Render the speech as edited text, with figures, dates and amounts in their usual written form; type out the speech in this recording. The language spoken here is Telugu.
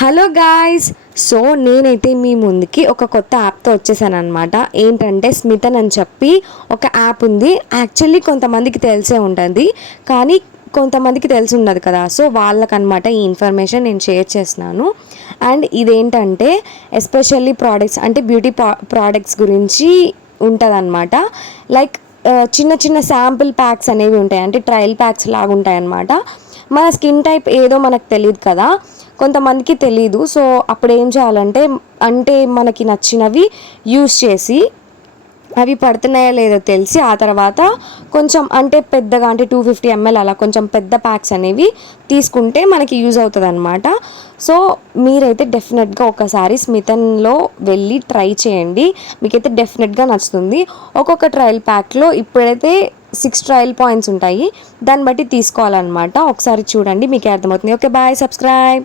Hello guys. సో నేనైతే మీ ముందుకి ఒక కొత్త యాప్తో వచ్చేసాను అనమాట. ఏంటంటే స్మితన్ అని చెప్పి ఒక యాప్ ఉంది. యాక్చువల్లీ కొంతమందికి తెలిసే ఉంటుంది, కానీ కొంతమందికి తెలిసి ఉండదు కదా. సో వాళ్ళకనమాట ఈ ఇన్ఫర్మేషన్ నేను షేర్ చేస్తున్నాను. అండ్ ఇదేంటంటే ఎస్పెషల్లీ ప్రోడక్ట్స్ అంటే బ్యూటీ ప్రోడక్ట్స్ గురించి ఉంటుందన్నమాట. లైక్ చిన్న చిన్న శాంపిల్ ప్యాక్స్ అనేవి ఉంటాయి, అంటే ట్రయల్ ప్యాక్స్ లాగా ఉంటాయి అన్నమాట. మన స్కిన్ టైప్ ఏదో మనకు తెలియదు కదా, కొంతమందికి తెలీదు. సో అప్పుడు ఏం చేయాలంటే, అంటే మనకి నచ్చినవి యూస్ చేసి అవి పడుతున్నాయో లేదో తెలిసి ఆ తర్వాత కొంచెం అంటే పెద్దగా అంటే 250 ml అలా కొంచెం పెద్ద ప్యాక్స్ అనేవి తీసుకుంటే మనకి యూజ్ అవుతుంది అనమాట. సో మీరైతే డెఫినెట్గా ఒకసారి స్మితన్లో వెళ్ళి ట్రై చేయండి, మీకైతే డెఫినెట్గా నచ్చుతుంది. ఒక్కొక్క ట్రయల్ ప్యాక్లో ఇప్పుడైతే 6 ట్రయల్ పాయింట్స్ ఉంటాయి, దాన్ని బట్టి తీసుకోవాలన్నమాట. ఒకసారి చూడండి, మీకే అర్థమవుతుంది. Okay, bye, subscribe.